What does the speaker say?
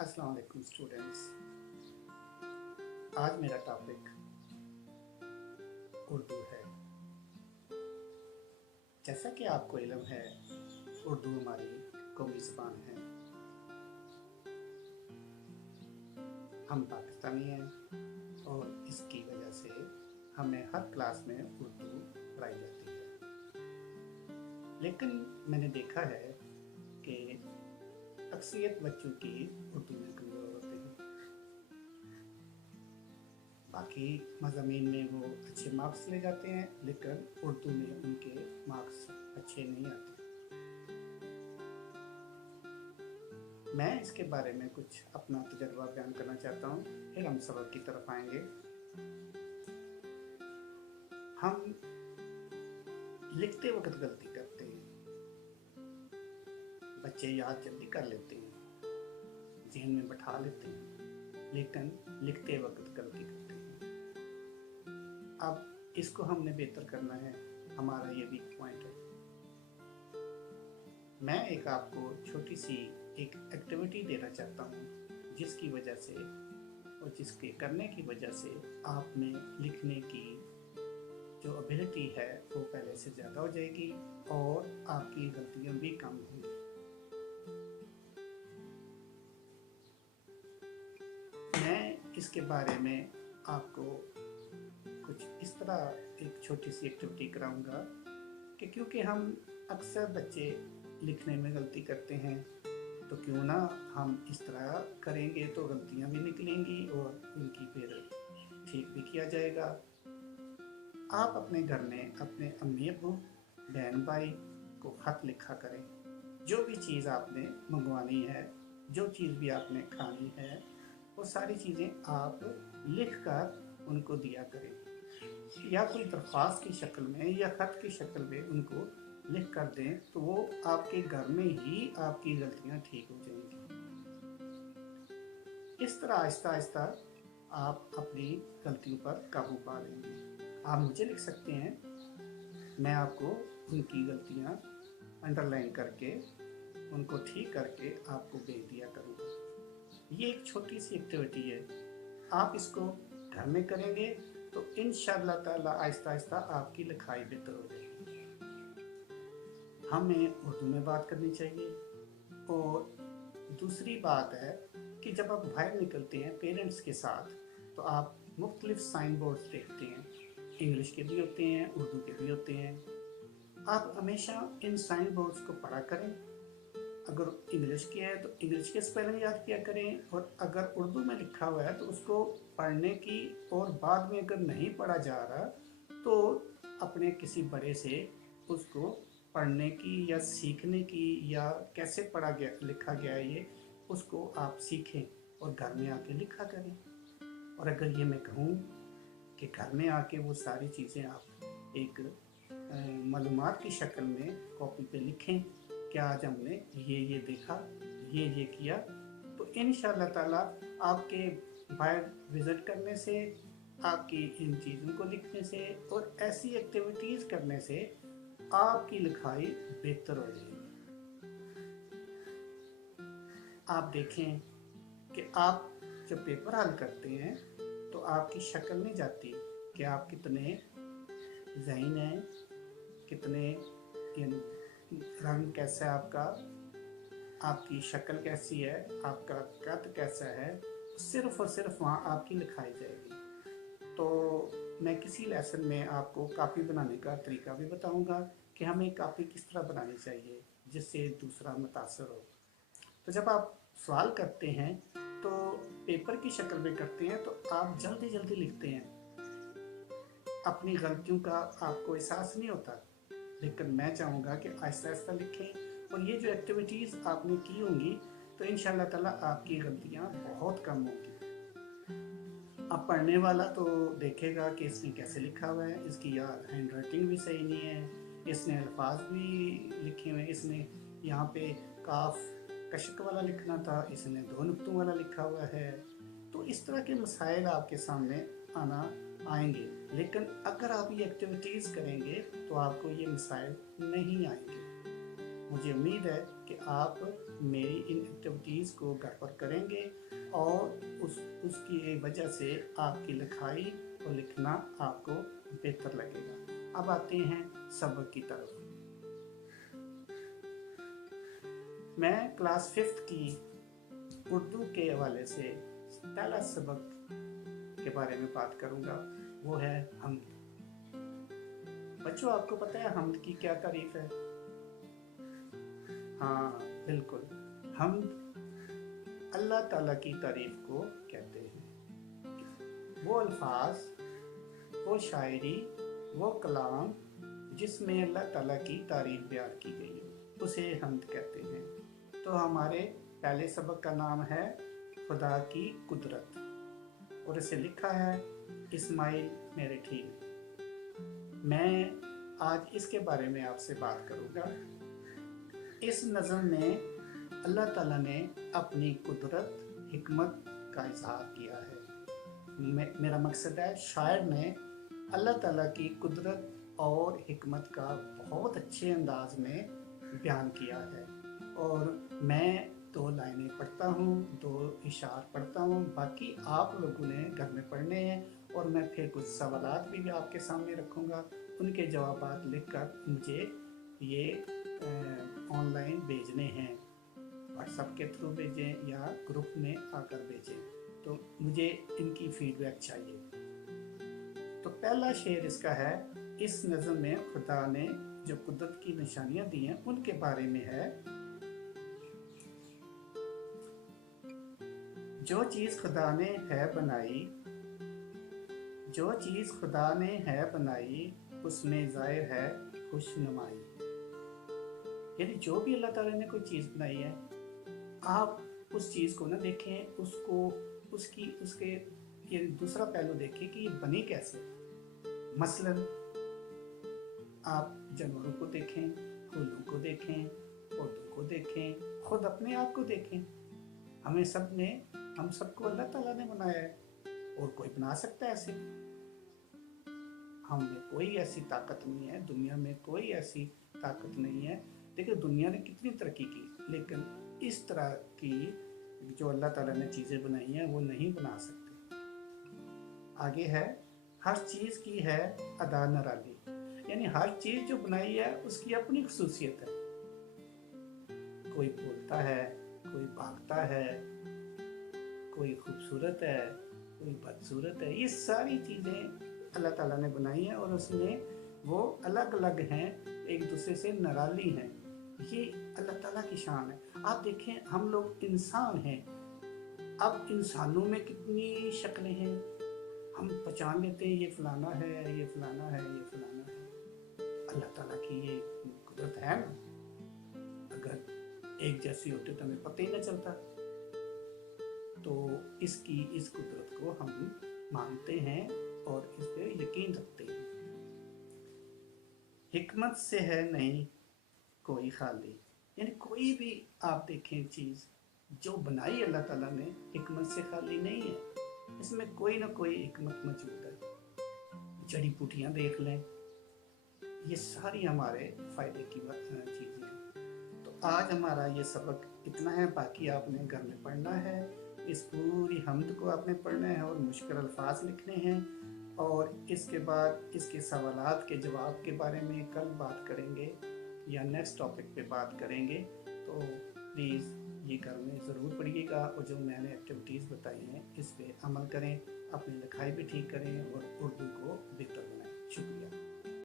अस्सलाम वालेकुम स्टूडेंट्स। आज मेरा टॉपिक उर्दू है। जैसा कि आपको इल्म है, उर्दू हमारी कौमी ज़बान है। हम पाकिस्तानी हैं और इसकी वजह से हमें हर क्लास में उर्दू पढ़ाई जाती है। लेकिन मैंने देखा है कि अक्सरियत बच्चों की उर्दू में कमज़ोर होते हैं। बाकी मज़ामीन में वो अच्छे मार्क्स ले जाते हैं, लेकिन उर्दू में उनके मार्क्स अच्छे नहीं आते। मैं इसके बारे में कुछ अपना तजर्बा बयान करना चाहता हूँ, फिर हम सबक की तरफ आएंगे। हम लिखते वक्त गलती करते हैं। बच्चे याद जल्दी कर लेते हैं, जहन में बैठा लेते हैं, लेकिन लिखते वक्त गलती करते हैं। अब इसको हमने बेहतर करना है, हमारा ये वीक पॉइंट है। मैं एक आपको छोटी सी एक एक्टिविटी देना चाहता हूँ, जिसकी वजह से और जिसके करने की वजह से आप में लिखने की जो एबिलिटी है वो पहले से ज़्यादा हो जाएगी और आपकी गलतियाँ भी कम होंगी। मैं इसके बारे में आपको कुछ इस तरह एक छोटी सी एक्टिविटी कराऊंगा कि क्योंकि हम अक्सर बच्चे लिखने में गलती करते हैं, तो क्यों ना हम इस तरह करेंगे तो गलतियां भी निकलेंगी और उनकी फिर ठीक भी किया जाएगा। आप अपने घर में अपने अम्मी अब्बू, बहन भाई को ख़त लिखा करें। जो भी चीज़ आपने मंगवानी है, जो चीज़ भी आपने खानी है, वो सारी चीज़ें आप लिख कर उनको दिया करें, या कोई दरख्वास्त की शक्ल में या ख़त की शक्ल में उनको लिख कर दें, तो वो आपके घर में ही आपकी गलतियाँ ठीक हो जाएंगी। इस तरह आहिस्ता आहिस्ता आप अपनी गलतियों पर काबू पा लेंगे। आप मुझे लिख सकते हैं, मैं आपको उनकी गलतियाँ अंडरलाइन करके उनको ठीक करके आपको भेज दिया करूँगा। ये एक छोटी सी एक्टिविटी है, आप इसको घर में करेंगे तो इंशाअल्लाह ताला आहिस्ता आहिस्ता आपकी लिखाई बेहतर हो जाएगी। हमें उर्दू में बात करनी चाहिए। और दूसरी बात है कि जब आप बाहर निकलते हैं पेरेंट्स के साथ, तो आप मुख्तलिफ साइन बोर्ड्स देखते हैं, इंग्लिश के भी होते हैं, उर्दू के भी होते हैं। आप हमेशा इन साइन बोर्ड्स को पढ़ा करें। अगर इंग्लिश के है तो इंग्लिश के स्पेलिंग याद किया करें, और अगर उर्दू में लिखा हुआ है तो उसको पढ़ने की, और बाद में अगर नहीं पढ़ा जा रहा तो अपने किसी बड़े से उसको पढ़ने की या सीखने की, या कैसे पढ़ा गया लिखा गया है ये, उसको आप सीखें और घर में आके लिखा करें। और अगर ये मैं कहूँ कि घर में आके वो सारी चीज़ें आप एक मालूमात की शक्ल में कॉपी पे लिखें कि आज हमने ये देखा, ये किया, तो इंशाअल्लाह ताला आपके बाहर विज़िट करने से, आपकी इन चीज़ों को लिखने से और ऐसी एक्टिविटीज़ करने से आपकी लिखाई बेहतर हो जाएगी। आप देखें कि आप जब पेपर हल करते हैं तो आपकी शक्ल नहीं जाती कि आप कितने ज़हीन हैं, कितने रंग कैसा है आपका, आपकी शक्ल कैसी है, आपका कद कैसा है, सिर्फ और सिर्फ वहाँ आपकी लिखाई जाएगी। तो मैं किसी लेसन में आपको कापी बनाने का तरीका भी बताऊंगा कि हमें कापी किस तरह बनानी चाहिए जिससे दूसरा मुतासर हो। तो जब आप सवाल करते हैं तो पेपर की शक्ल में करते हैं तो आप जल्दी जल्दी लिखते हैं, अपनी गलतियों का आपको एहसास नहीं होता। लेकिन मैं चाहूँगा कि आहिस्ता आहिस्ता लिखें, और ये जो एक्टिविटीज़ आपने की होंगी तो इंशाअल्लाह ताला आपकी गलतियाँ बहुत कम होंगी। अब पढ़ने वाला तो देखेगा कि इसने कैसे लिखा हुआ है, इसकी यार हैंड राइटिंग भी सही नहीं है, इसने अल्फाज भी लिखे हुए, इसने यहाँ पे काफ कशक वाला लिखना था, इसने 2 नुक्तों वाला लिखा हुआ है। तो इस तरह के मसाइल आपके सामने आएंगे। लेकिन अगर आप ये एक्टिविटीज़ करेंगे तो आपको ये मसाइल नहीं आएंगे। मुझे उम्मीद है कि आप मेरी इन एक्टिविटीज़ को घर पर करेंगे और उसकी वजह से आपकी लिखाई और लिखना आपको बेहतर लगेगा। अब आते हैं सबक की तरफ। मैं क्लास 5th की उर्दू के हवाले से पहला सबक के बारे में बात करूंगा, वो है हम्द। बच्चों, आपको पता है हम्द की क्या तारीफ है? हाँ, बिल्कुल, हम्द अल्लाह ताला की तारीफ को कहते हैं। वो अल्फाज, वो शायरी, वो कलाम जिसमें अल्लाह ताला की तारीफ बयान की गई है, उसे हम्द कहते हैं। तो हमारे पहले सबक का नाम है खुदा की कुदरत, और इसे लिखा है इस्माइल मेरेठी ने। मैं आज इसके बारे में आपसे बात करूँगा। इस नज़म में अल्लाह ताला ने अपनी कुदरत, हिकमत का इजहार किया है। मेरा मकसद है, शायर ने अल्लाह ताला की कुदरत और हिकमत का बहुत अच्छे अंदाज में बयान किया है। और मैं 2 लाइनें पढ़ता हूँ, 2 इशार पढ़ता हूँ, बाकी आप लोगों ने घर में पढ़ने हैं, और मैं फिर कुछ सवालात भी आपके सामने रखूँगा। उनके जवाबात लिखकर मुझे ये ऑनलाइन भेजने हैं, व्हाट्सएप के थ्रू भेजें या ग्रुप में आकर भेजें, तो मुझे इनकी फीडबैक चाहिए। तो पहला शेर इसका है, इस नज़म में खुदा ने जो कुदरत की निशानियां दी हैं उनके बारे में है। जो चीज़ खुदा ने है बनाई, जो चीज़ खुदा ने है बनाई, उसमें ज़ाहिर है खुशनुमाई। यानी जो भी अल्लाह ताला ने कोई चीज़ बनाई है, आप उस चीज़ को ना देखें, उसके ये दूसरा पहलू देखें कि ये बनी कैसे। मसलन आप जानवरों को देखें, फूलों को देखें, पौधों को देखें, खुद अपने आप को देखें। हम सबको अल्लाह ताला ने बनाया है, और कोई बना सकता है ऐसे। हम में कोई ऐसी ताकत नहीं है, दुनिया में कोई ऐसी ताकत नहीं है। देखिए, दुनिया ने कितनी तरक्की की, लेकिन इस तरह की जो अल्लाह ताला ने चीज़ें बनाई हैं वो नहीं बना सकते। आगे है, हर चीज़ की है अदा निराली। यानी हर चीज़ जो बनाई है उसकी अपनी खसूसियत है। कोई बोलता है, कोई भागता है, कोई खूबसूरत है, कोई बदसूरत है। ये सारी चीज़ें अल्लाह ताला ने बनाई हैं, और उसमें वो अलग अलग हैं, एक दूसरे से निराली हैं। ये अल्लाह ताला की शान है। आप देखें, हम लोग इंसान हैं, अब इंसानों में कितनी शक्लें हैं, हम पहचान लेते हैं ये फलाना है, ये फलाना है, ये फलाना है। अल्लाह ताला की ये कुदरत है ना, अगर एक जैसी होती तो हमें पता ही ना चलता। तो इस कुदरत को हम मानते हैं और इस पे यकीन रखते हैं। हिकमत से है नहीं कोई खाली। यानी कोई भी आप देखें चीज़ जो बनाई अल्लाह ताला ने, हिकमत से खाली नहीं है, इसमें कोई ना कोई हिकमत मौजूद है। जड़ी बूटियाँ देख लें, ये सारी हमारे फ़ायदे की चीज़ें हैं। तो आज हमारा ये सबक इतना है, बाकी आपने घर में पढ़ना है। इस पूरी हम्द को आपने पढ़ना है और मुश्किल अल्फाज लिखने हैं, और इसके बाद इसके सवालात के जवाब के बारे में कल बात करेंगे या नेक्स्ट टॉपिक पे बात करेंगे। तो प्लीज़ ये घर में ज़रूर पढ़िएगा, और जो मैंने एक्टिविटीज़ बताई हैं इस पे अमल करें, अपनी लिखाई भी ठीक करें और उर्दू को